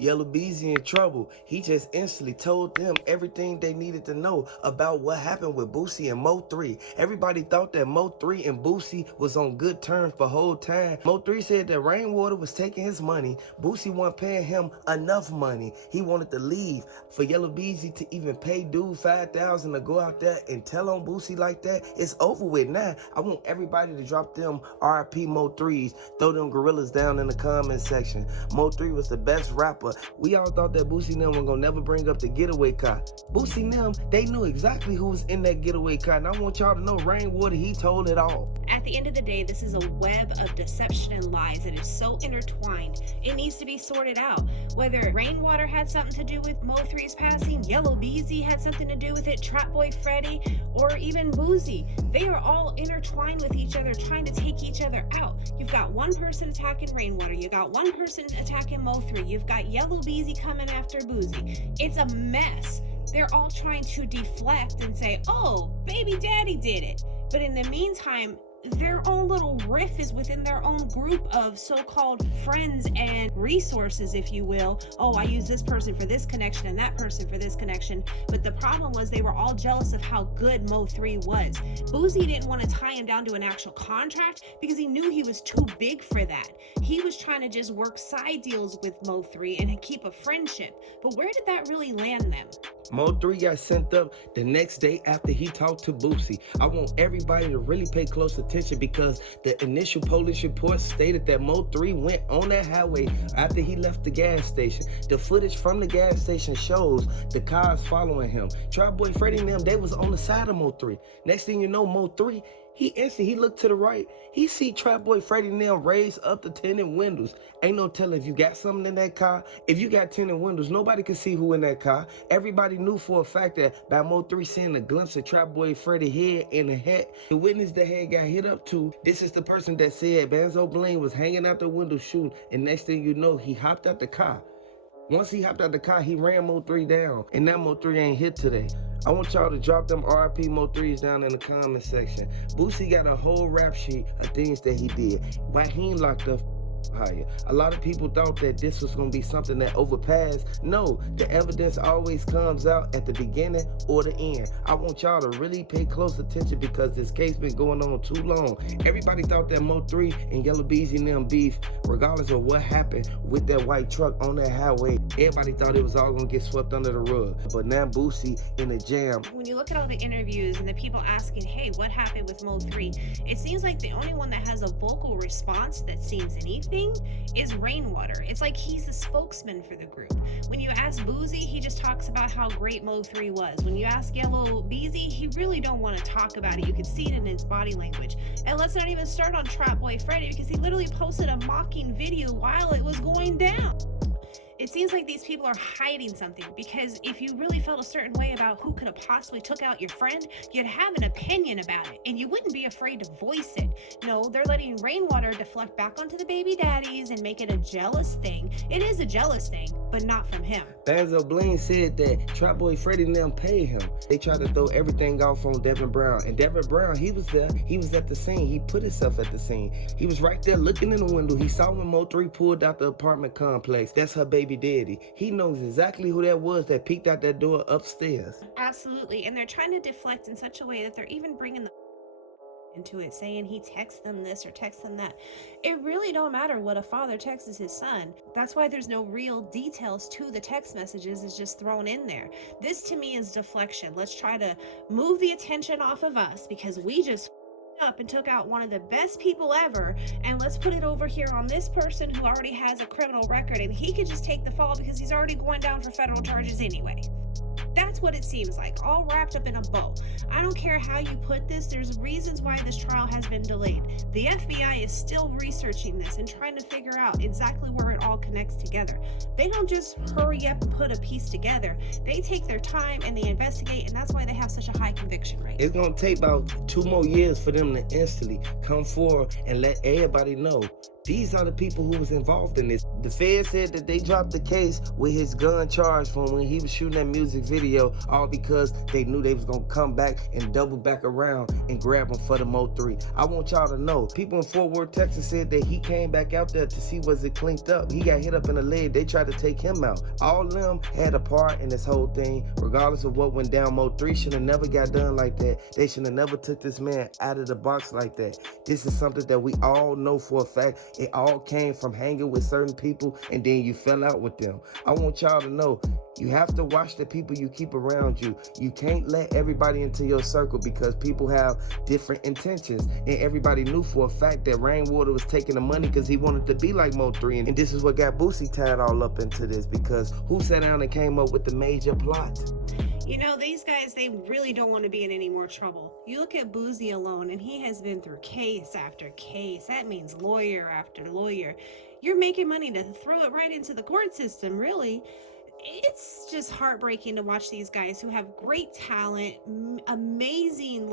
Yellow Beezy in trouble. He just instantly told them everything they needed to know about what happened with Boosie and Mo3. Everybody thought that Mo3 and Boosie was on good terms for whole time. Mo3 said that Rainwater was taking his money. Boosie wasn't paying him enough money. He wanted to leave. For Yellow Beezy to even pay dude $5,000 to go out there and tell on Boosie like that, it's over with now. I want everybody to drop them RIP Mo3s. Throw them gorillas down in the comment section. Mo3 was the best rapper. We all thought that Boosie and them were gonna never bring up the getaway car. Boosie and them, they knew exactly who was in that getaway car. And I want y'all to know Rainwater, he told it all. At the end of the day, this is a web of deception and lies that is so intertwined. It needs to be sorted out. Whether Rainwater had something to do with Mo3's passing, Yellow Beezy had something to do with it, Trap Boy Freddy, or even Boosie. They are all intertwined with each other, trying to take each other out. You've got one person attacking Rainwater, you got one person attacking Mo3, you've got Yellow Beezy coming after Boosie. It's a mess. They're all trying to deflect and say, oh, baby daddy did it. But in the meantime, their own little riff is within their own group of so-called friends and resources, if you will. Oh, I use this person for this connection and that person for this connection. But the problem was they were all jealous of how good Mo3 was. Boosie didn't want to tie him down to an actual contract because he knew he was too big for that. He was trying to just work side deals with Mo3 and keep a friendship. But where did that really land them? Mo3 got sent up the next day after he talked to Boosie. I want everybody to really pay close attention because the initial police report stated that Mo3 went on that highway after he left the gas station. The footage from the gas station shows the cars following him. Trap Boy Freddy and them, they was on the side of Mo3. Next thing you know, Mo3, he looked to the right. He see Trap Boy Freddy and them raise up the tinted windows. Ain't no telling if you got something in that car. If you got tinted windows, nobody can see who in that car. Everybody knew for a fact that by Mo3 seeing a glimpse of Trap Boy Freddy head in the hat, the witness that had got hit up to, this is the person that said Banzo Bling was hanging out the window shooting, and next thing you know, he hopped out the car. Once he hopped out the car, he ran Mo3 down, and that Mo3 ain't hit today. I want y'all to drop them RIP Mo3s down in the comment section. Boosie got a whole rap sheet of things that he did. Why he ain't locked up higher. A lot of people thought that this was going to be something that overpassed. No, the evidence always comes out at the beginning or the end. I want y'all to really pay close attention because this case been going on too long. Everybody thought that Mo3 and Yellow Beezy and them beef, regardless of what happened with that white truck on that highway, everybody thought it was all going to get swept under the rug. But now Boosie in a jam. When you look at all the interviews and the people asking, hey, what happened with Mo3? It seems like the only one that has a vocal response that seems anything is Rainwater. It's like he's a spokesman for the group. When you ask Boosie, he just talks about how great Mo3 was. When you ask Yellow Beezy, he really don't want to talk about it. You can see it in his body language. And let's not even start on Trap Boy Freddy because he literally posted a mocking video while it was going down. It seems like these people are hiding something because if you really felt a certain way about who could have possibly took out your friend, you'd have an opinion about it and you wouldn't be afraid to voice it. No, they're letting Rainwater deflect back onto the baby daddies and make it a jealous thing. It is a jealous thing, but not from him. Banzo Bling said that Trap Boy Freddy and them paid him. They tried to throw everything off on Devin Brown. And Devin Brown, he was there. He was at the scene. He put himself at the scene. He was right there looking in the window. He saw when Mo3 pulled out the apartment complex. That's her baby daddy. He knows exactly who that was that peeked out that door upstairs. Absolutely. And they're trying to deflect in such a way that they're even bringing the into it, saying he texts them this or texts them that. It really don't matter what a father texts his son. That's why there's no real details to the text messages. It's just thrown in there. This to me is deflection. Let's try to move the attention off of us because we just up and took out one of the best people ever, and let's put it over here on this person who already has a criminal record, and he could just take the fall because he's already going down for federal charges anyway. That's what it seems like, all wrapped up in a bow. I don't care how you put this, there's reasons why this trial has been delayed. The FBI is still researching this and trying to figure out exactly where it all connects together. They don't just hurry up and put a piece together. They take their time and they investigate, and that's why they have such a high conviction rate. It's gonna take about 2 more years for them to instantly come forward and let everybody know These are the people who was involved in this. The Fed said that they dropped the case with his gun charge from when he was shooting that music video, all because they knew they was gonna come back and double back around and grab him for the Mo3. I want y'all to know, people in Fort Worth, Texas said that he came back out there to see was it cleaned up. He got hit up in the leg. They tried to take him out. All of them had a part in this whole thing. Regardless of what went down, Mo3 should have never got done like that. They should have never took this man out of the box like that. This is something that we all know for a fact. It all came from hanging with certain people and then you fell out with them. I want y'all to know, you have to watch the people you keep around you. You can't let everybody into your circle because people have different intentions. And everybody knew for a fact that Rainwater was taking the money because he wanted to be like Mo3. And this is what got Boosie tied all up into this, because who sat down and came up with the major plot? You know, these guys, they really don't want to be in any more trouble. You look at Boosie alone, and he has been through case after case. That means lawyer after lawyer. You're making money to throw it right into the court system, really. It's just heartbreaking to watch these guys who have great talent, amazing,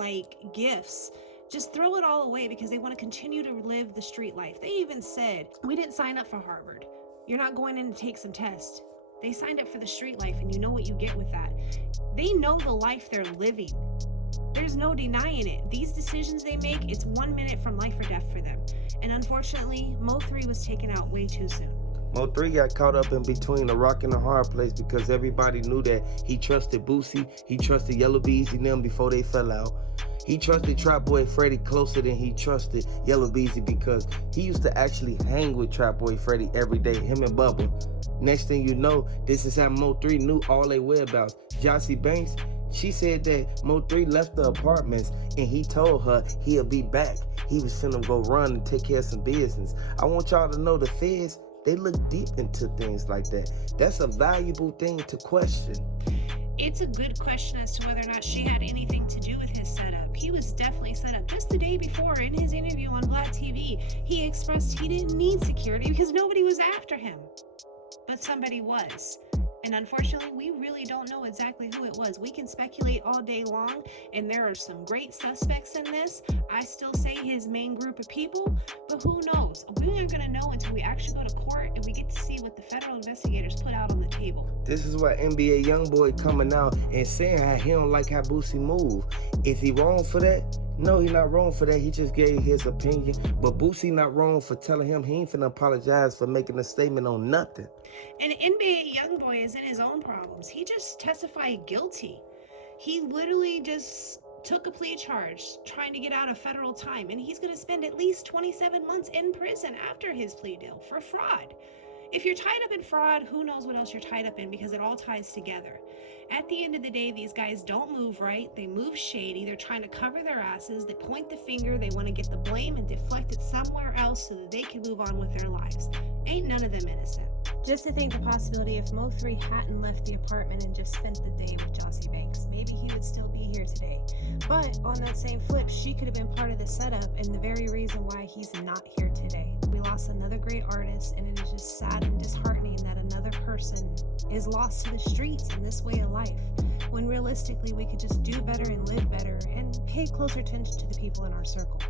gifts, just throw it all away because they want to continue to live the street life. They even said, we didn't sign up for Harvard. You're not going in to take some tests. They signed up for the street life, and you know what you get with that. They know the life they're living. There's no denying it. These decisions they make, it's 1 minute from life or death for them. And unfortunately, Mo3 was taken out way too soon. Mo3 got caught up in between a rock and a hard place because everybody knew that he trusted Boosie, he trusted Yellow Beezy and them before they fell out. He trusted Trap Boy Freddy closer than he trusted Yellow Beezy because he used to actually hang with Trap Boy Freddy every day, him and Bubba. Next thing you know, this is how Mo3 knew all their whereabouts. Jossie Banks, she said that Mo3 left the apartments and he told her he'll be back. He was finna go run and take care of some business. I want y'all to know the feds, they look deep into things like that. That's a valuable thing to question. It's a good question as to whether or not she had anything to do with his setup. He was definitely set up. Just the day before, in his interview on Black TV, he expressed he didn't need security because nobody was after him. But somebody was. And unfortunately, we really don't know exactly who it was. We can speculate all day long, and there are some great suspects in this. I still say his main group of people, but who knows? We aren't going to know until we actually go to court and we get to see what the federal investigators put out on the table. This is why NBA YoungBoy coming out and saying how he don't like how Boosie move. Is he wrong for that? No, he not wrong for that. He just gave his opinion. But Boosie not wrong for telling him he ain't finna apologize for making a statement on nothing. And NBA YoungBoy is in his own problems. He just testified guilty. He literally just took a plea charge trying to get out of federal time. And he's going to spend at least 27 months in prison after his plea deal for fraud. If you're tied up in fraud, who knows what else you're tied up in, because it all ties together. At the end of the day, these guys don't move right. They move shady. They're trying to cover their asses. They point the finger. They want to get the blame and deflect it somewhere else so that they can move on with their lives. Ain't none of them innocent. Just to think the possibility if Mo3 hadn't left the apartment and just spent the day with Jossie Banks, maybe he would still be here today. But on that same flip, she could have been part of the setup and the very reason why he's not here today. We lost another great artist, and it is just sad and disheartening that another person is lost to the streets in this way of life, when realistically we could just do better and live better and pay closer attention to the people in our circle.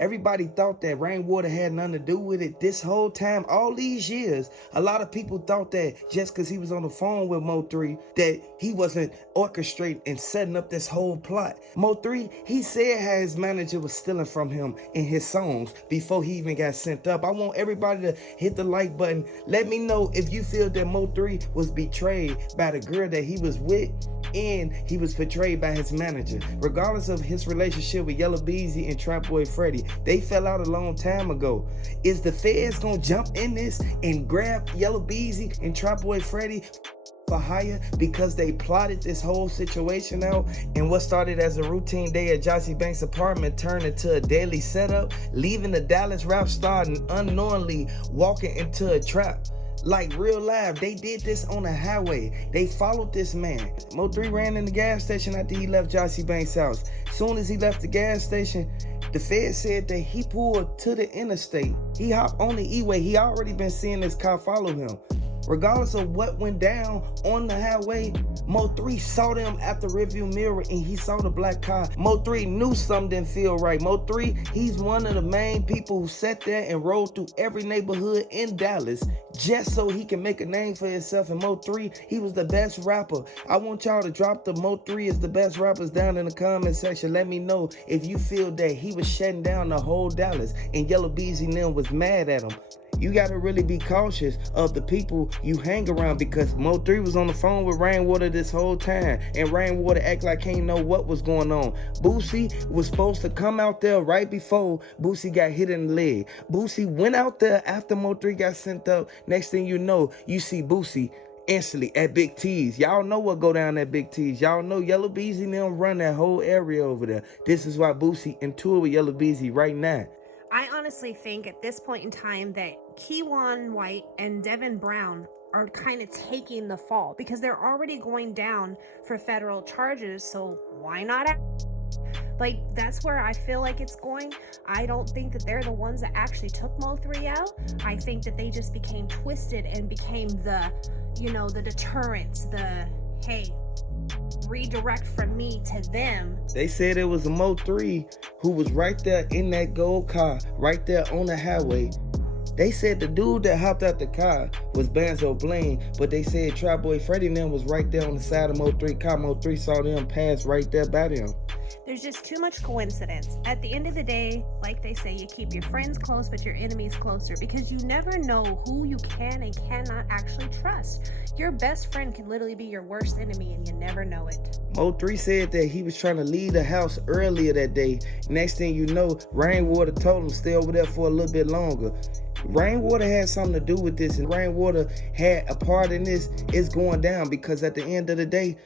Everybody thought that Rainwater had nothing to do with it this whole time, all these years. A lot of people thought that just because he was on the phone with Mo3, that he wasn't orchestrating and setting up this whole plot. Mo3, he said how his manager was stealing from him in his songs before he even got sent up. I want everybody to hit the like button. Let me know if you feel that Mo3 was betrayed by the girl that he was with, and he was betrayed by his manager. Regardless of his relationship with Yellow Beezy and Trap Boy Freddy, they fell out a long time ago. Is the feds gonna jump in this and grab Yellow Beezy and Trap Boy Freddy for hire because they plotted this whole situation out? And what started as a routine day at Jossie Banks' apartment turned into a daily setup, leaving the Dallas rap star and unknowingly walking into a trap. Like real life, they did this on the highway. They followed this man. Mo3 ran in the gas station after he left Jossie Banks' house. Soon as he left the gas station, the Fed said that he pulled to the interstate. He hopped on the E-way. He already been seeing this car follow him. Regardless of what went down on the highway, Mo3 saw them at the rearview mirror and he saw the black car. Mo3 knew something didn't feel right. Mo3, he's one of the main people who sat there and rode through every neighborhood in Dallas just so he can make a name for himself. And Mo3, he was the best rapper. I want y'all to drop the Mo3 is the best rappers down in the comment section. Let me know if you feel that he was shutting down the whole Dallas and Yellow Beezy and them was mad at him. You gotta really be cautious of the people you hang around, because Mo3 was on the phone with Rainwater this whole time, and Rainwater act like he didn't know what was going on. Boosie was supposed to come out there right before Boosie got hit in the leg. Boosie went out there after Mo3 got sent up. Next thing you know, you see Boosie instantly at Big T's. Y'all know what go down at Big T's. Y'all know Yellow Beezy and them run that whole area over there. This is why Boosie in tour with Yellow Beezy right now. I honestly think at this point in time that Kewon White and Devin Brown are kind of taking the fall because they're already going down for federal charges. So why not? Like, that's where I feel like it's going. I don't think that they're the ones that actually took Mo3 out. I think that they just became twisted and became the, you know, the deterrence, the, hey, redirect from me to them. They said it was a Mo3 who was right there in that gold car, right there on the highway. They said the dude that hopped out the car was Banzo Blaine, but they said Trap Boy Freddy and them was right there on the side of Mo3 car. Mo3 saw them pass right there by them. There's just too much coincidence. At the end of the day, like they say, you keep your friends close, but your enemies closer, because you never know who you can and cannot actually trust. Your best friend can literally be your worst enemy, and you never know it. Mo3 said that he was trying to leave the house earlier that day. Next thing you know, Rainwater told him to stay over there for a little bit longer. Rainwater had something to do with this, and Rainwater had a part in this. It's going down because at the end of the day,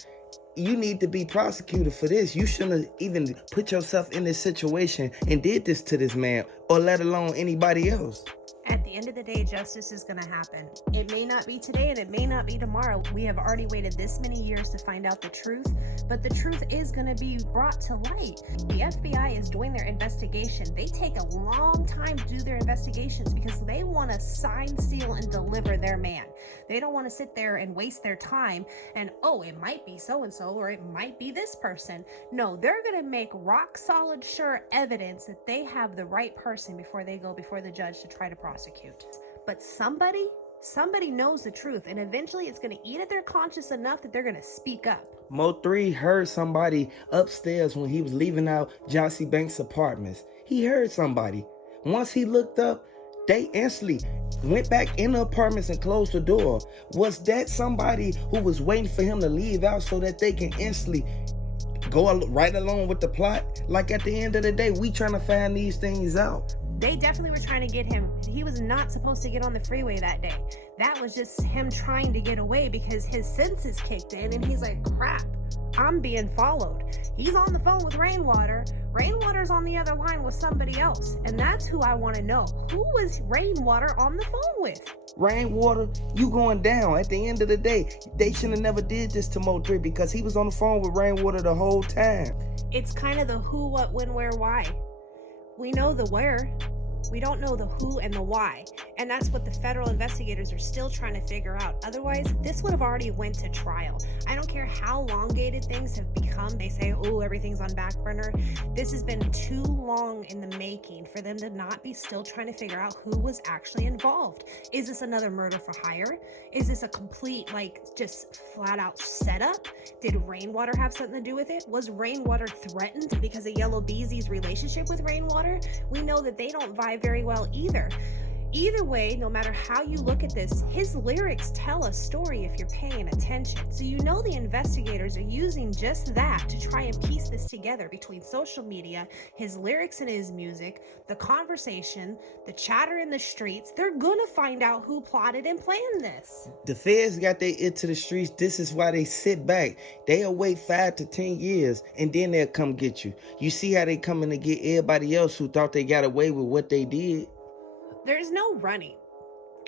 you need to be prosecuted for this. You shouldn't have even put yourself in this situation and did this to this man, or let alone anybody else. At the end of the day, justice is going to happen. It may not be today and it may not be tomorrow. We have already waited this many years to find out the truth, but the truth is going to be brought to light. The FBI is doing their investigation. They take a long time to do their investigations because they want to sign, seal, and deliver their man. They don't want to sit there and waste their time and, oh, it might be so-and-so or it might be this person. No, they're going to make rock solid sure evidence that they have the right person before they go before the judge to try to prosecute. But somebody knows the truth, and eventually it's going to eat at their conscience enough that they're going to speak up. Mo3 heard somebody upstairs when he was leaving out Jossie Banks' apartments. He heard somebody. Once he looked up, they instantly went back in the apartments and closed the door. Was that somebody who was waiting for him to leave out so that they can instantly go right along with the plot? Like, at the end of the day, we trying to find these things out. They definitely were trying to get him. He was not supposed to get on the freeway that day. That was just him trying to get away because his senses kicked in and he's like, crap, I'm being followed. He's on the phone with Rainwater. Rainwater's on the other line with somebody else. And that's who I want to know. Who was Rainwater on the phone with? Rainwater, you going down. At the end of the day, they should have never did this to Mo3 because he was on the phone with Rainwater the whole time. It's kind of the who, what, when, where, why. We know the where. We don't know the who and the why. And that's what the federal investigators are still trying to figure out. Otherwise, this would have already went to trial. I don't care how elongated things have become. They say, oh, everything's on back burner. This has been too long in the making for them to not be still trying to figure out who was actually involved. Is this another murder for hire? Is this a complete, like, just flat out setup? Did Rainwater have something to do with it? Was Rainwater threatened because of Yellow Beezy's relationship with Rainwater? We know that they don't vibe very well either. Either way, no matter how you look at this, his lyrics tell a story if you're paying attention. So you know the investigators are using just that to try and piece this together between social media, his lyrics and his music, the conversation, the chatter in the streets. They're gonna find out who plotted and planned this. The feds got their ear to the streets. This is why they sit back. They'll wait 5 to 10 years and then they'll come get you. You see how they coming to get everybody else who thought they got away with what they did? There's no running.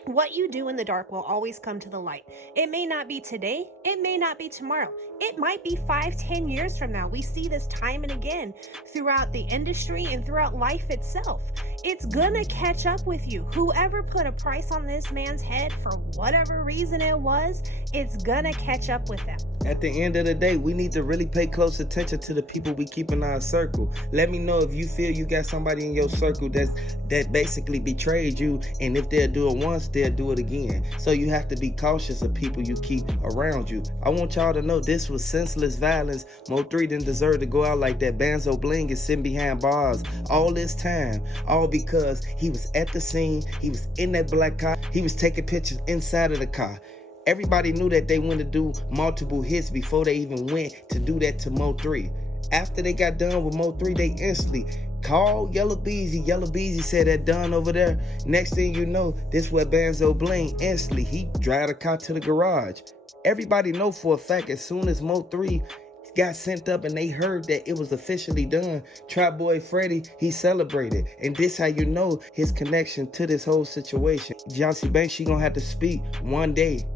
What you do in the dark will always come to the light. It may not be today. It may not be tomorrow. It might be 5-10 years from now. We see this time and again throughout the industry and throughout life itself. It's gonna catch up with you. Whoever put a price on this man's head for whatever reason it was, it's gonna catch up with them. At the end of the day, we need to really pay close attention to the people we keep in our circle. Let me know if you feel you got somebody in your circle that basically betrayed you, and if they'll do it once, they'll do it again. So you have to be cautious of people you keep around you. I want y'all to know this was senseless violence. Mo3 didn't deserve to go out like that. Banzo Bling is sitting behind bars all this time, all because he was at the scene, he was in that black car, he was taking pictures inside of the car. Everybody knew that they went to do multiple hits before they even went to do that to Mo3. After they got done with Mo3, they instantly called Yellow Beezy. Yellow Beezy said that done over there. Next thing you know, this was Banzo Bling. Instantly, he drive the car to the garage. Everybody know for a fact as soon as Mo3 got sent up and they heard that it was officially done, Trap Boy Freddy, he celebrated. And this how you know his connection to this whole situation. Johnsy Banks, she gonna have to speak one day.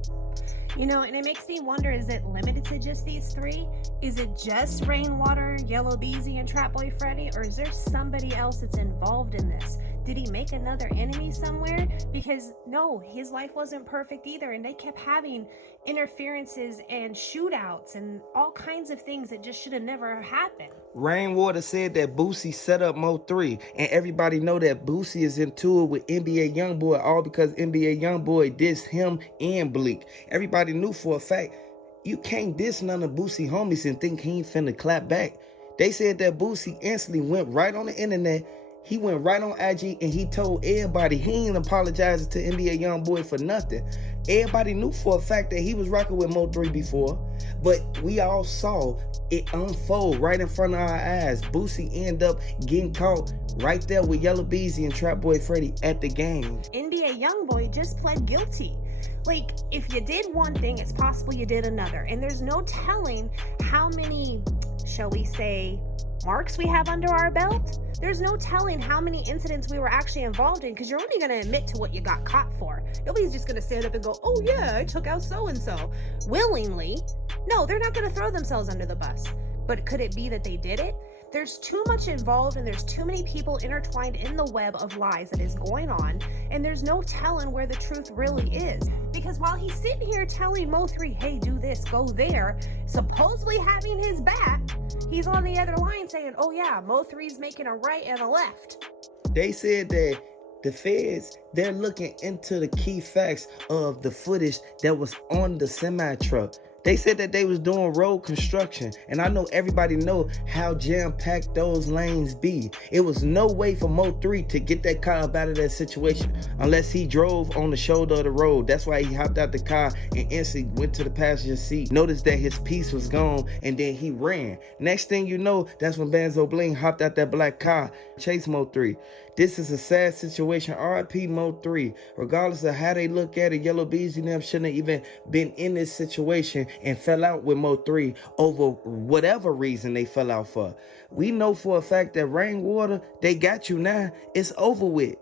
You know, and it makes me wonder, is it limited to just these three? Is it just Rainwater, Yellow Beezy, and Trap Boy Freddy? Or is there somebody else that's involved in this? Did he make another enemy somewhere? Because no, his life wasn't perfect either, and they kept having interferences and shootouts and all kinds of things that just should have never happened. Rainwater said that Boosie set up Mo3, and everybody know that Boosie is in tour with NBA Youngboy, all because NBA Youngboy dissed him and Bleak. Everybody knew for a fact, you can't diss none of Boosie homies and think he ain't finna clap back. They said that Boosie instantly went right on the internet. He went right on IG and he told everybody he ain't apologizing to NBA Youngboy for nothing. Everybody knew for a fact that he was rocking with Mo3 before, but we all saw it unfold right in front of our eyes. Boosie ended up getting caught right there with Yellow Beezy and Trap Boy Freddy at the game. NBA Youngboy just pled guilty. Like, if you did one thing, it's possible you did another. And there's no telling how many, shall we say, marks we have under our belt. There's no telling how many incidents we were actually involved in, because you're only going to admit to what you got caught for. Nobody's just going to stand up and go, oh yeah, I took out so-and-so willingly. No, they're not going to throw themselves under the bus. But could it be that they did it? There's too much involved, and there's too many people intertwined in the web of lies that is going on, and there's no telling where the truth really is. Because while he's sitting here telling Mo3, hey, do this, go there, supposedly having his back, he's on the other line saying, oh yeah, Mo3's making a right and a left. They said that the feds, they're looking into the key facts of the footage that was on the semi-truck. They said that they was doing road construction, and I know everybody know how jam-packed those lanes be. It was no way for Mo3 to get that car up out of that situation unless he drove on the shoulder of the road. That's why he hopped out the car and instantly went to the passenger seat. Noticed that his piece was gone, and then he ran. Next thing you know, that's when Banzo Bling hopped out that black car, chased Mo3. This is a sad situation. R.I.P. Mo3. Regardless of how they look at it, Yellow Beezy and them shouldn't have even been in this situation and fell out with Mo3 over whatever reason they fell out for. We know for a fact that Rainwater, they got you now. It's over with.